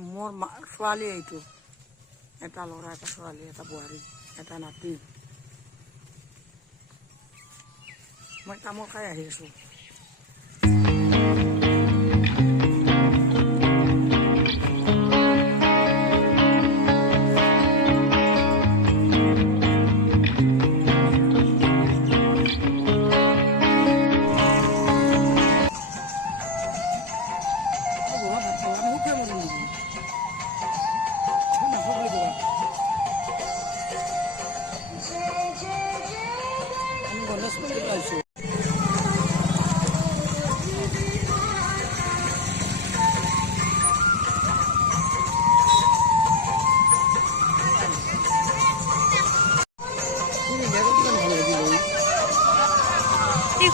মোৰ ছোৱালী এইটো, এটা ল'ৰা এটা ছোৱালী, এটা বোৱাৰী, এটা নাতি। মই তামোল খাই আহি আছোঁ।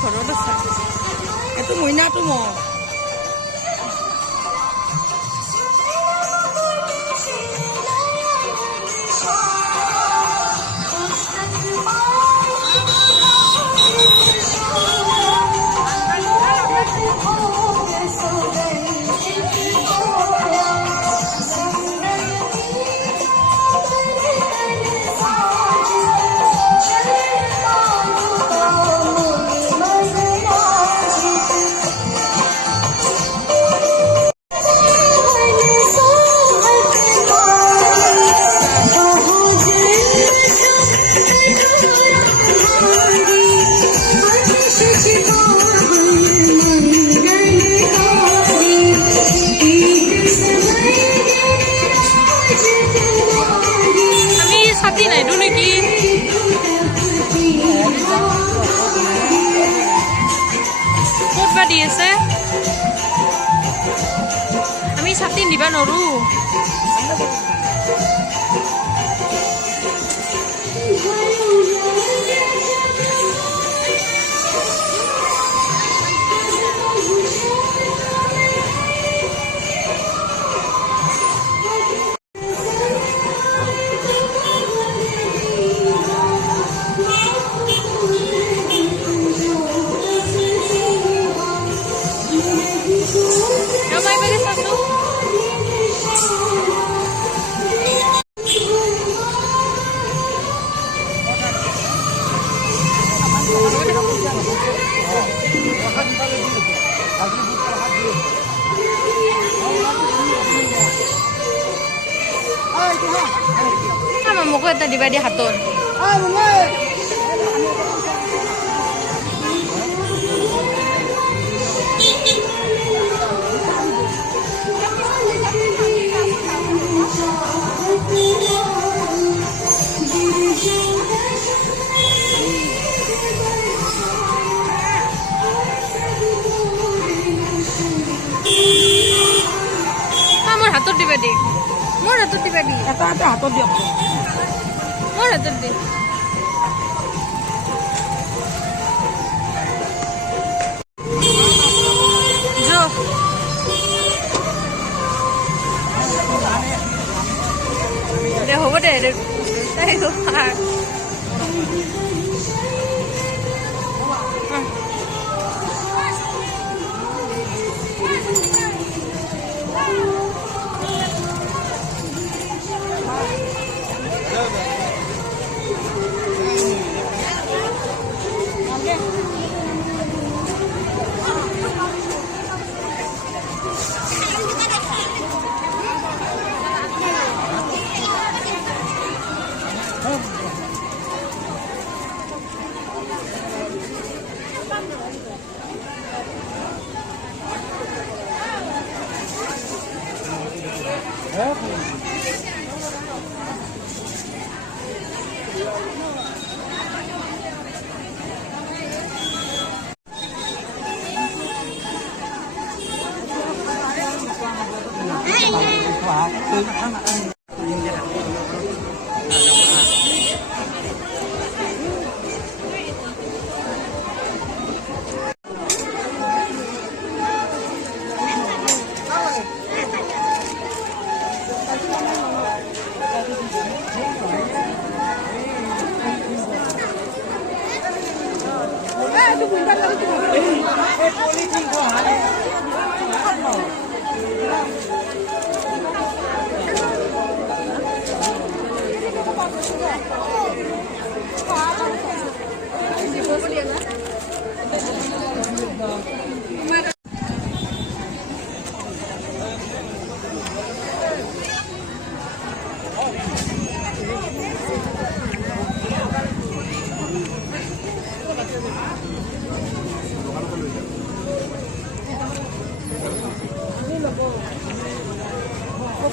ঘৰত আছে এইটো মইনাটো মই দি আছে আমি ছাতি দিবা নৰো মোকো এটা দিবা দিয়া হাতত মোৰ হাতত দিবা দি মোৰ হাতত দিবা দি এটা এটা হাতত দিয়ক মোৰ হাতত দি যো দে হ'ব দে তাই গোপাৰ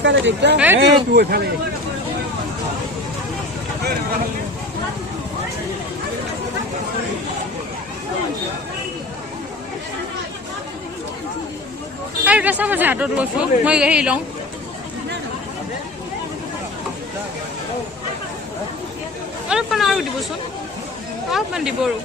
এইফালে দেউতা এইটো এইফালে আৰু এটা চামুচ হাতত লৈছো মই হেৰি লওঁ অলপমান আৰু দিবচোন অলপমান দিব আৰু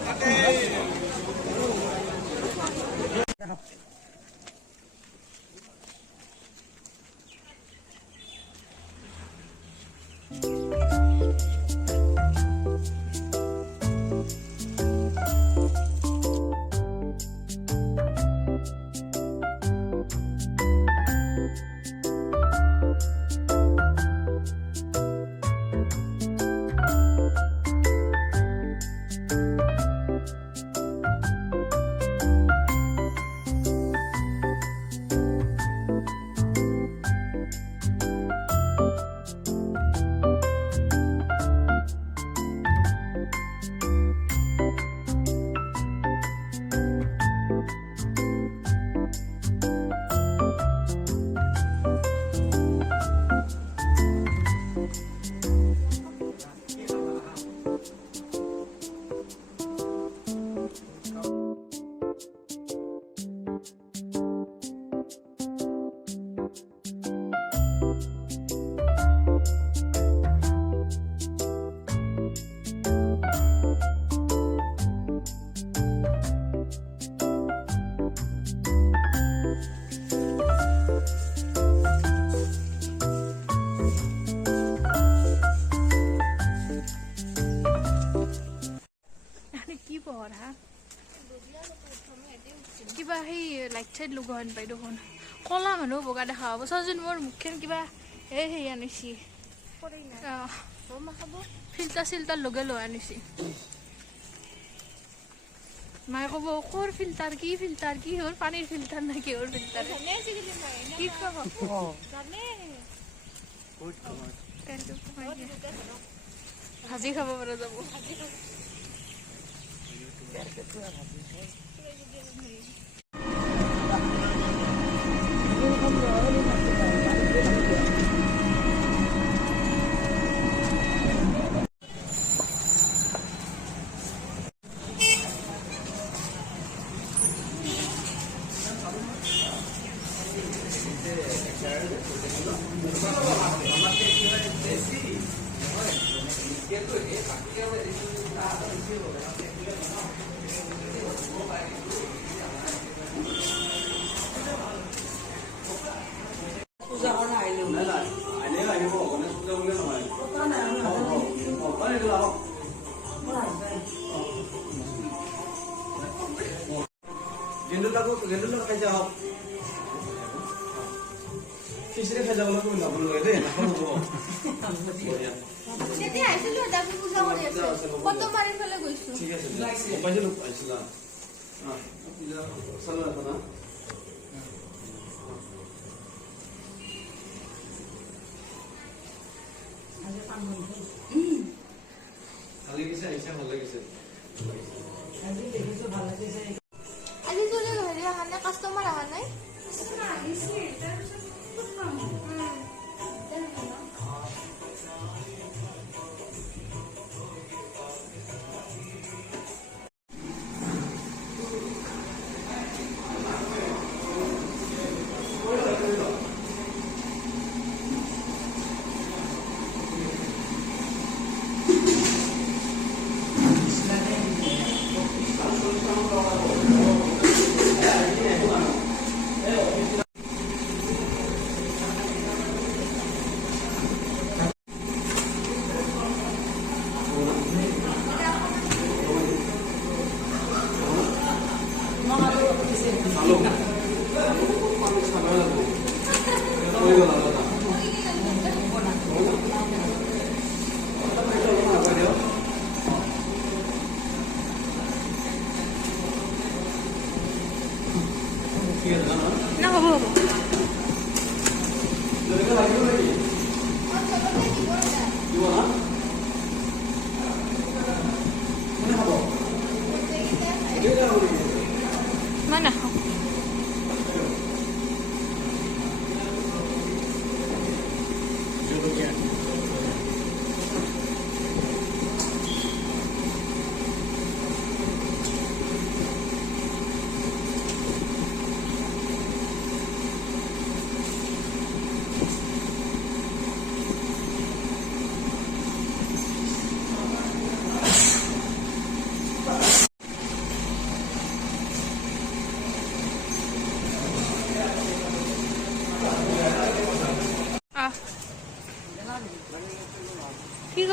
পঢ়া কিবা সেই লাইট চাইট লগোৱা হেন পাই দেখোন কলা মানুহ বগা দেখা হ'ব চাওঁচোন মোৰ মুখখন কিবা এই সেই আনিছি ফিল্টাৰ চিল্টাৰ লগে লৈ আনিছি মায়ে ক'ব ক'ৰ ফিল্টাৰ কি হ'ল পানীৰ ফিল্টাৰ নে কিহৰ ফিল্টাৰ কি ক'ব ভাজি খাব পৰা যাব Gendul lah kerja hok. Istri kerja kalau pun nggak perlu deh, nak perlu. Jadi hasil lu ada buku sama dia. Foto marin kalau gue isu. ठीक है sir. Apa aja lu Aisla. हाँ, salah apa ना? ভালো গেছে আইসা ভালো গেছে আজি দেখিছো ভালো গেছে আজি তোলে ঘরে আহানে কাস্টমার আহা নাই না হ'ব হ'ব mana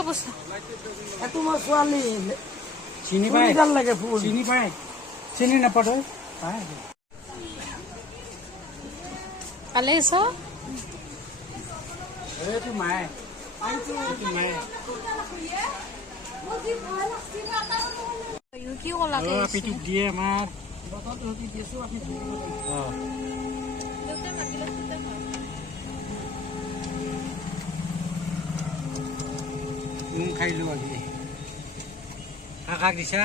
বস্তু এইটো মোৰ ছোৱালী চিনি পাই ফুলডাল লাগে ফুল চিনি পাই চিনি নাপায় পাই ভালে আছ এইটো মায়ে কি কলা পিটুক দিয়ে আমাৰ খাইলো আজি কাকাক দিছা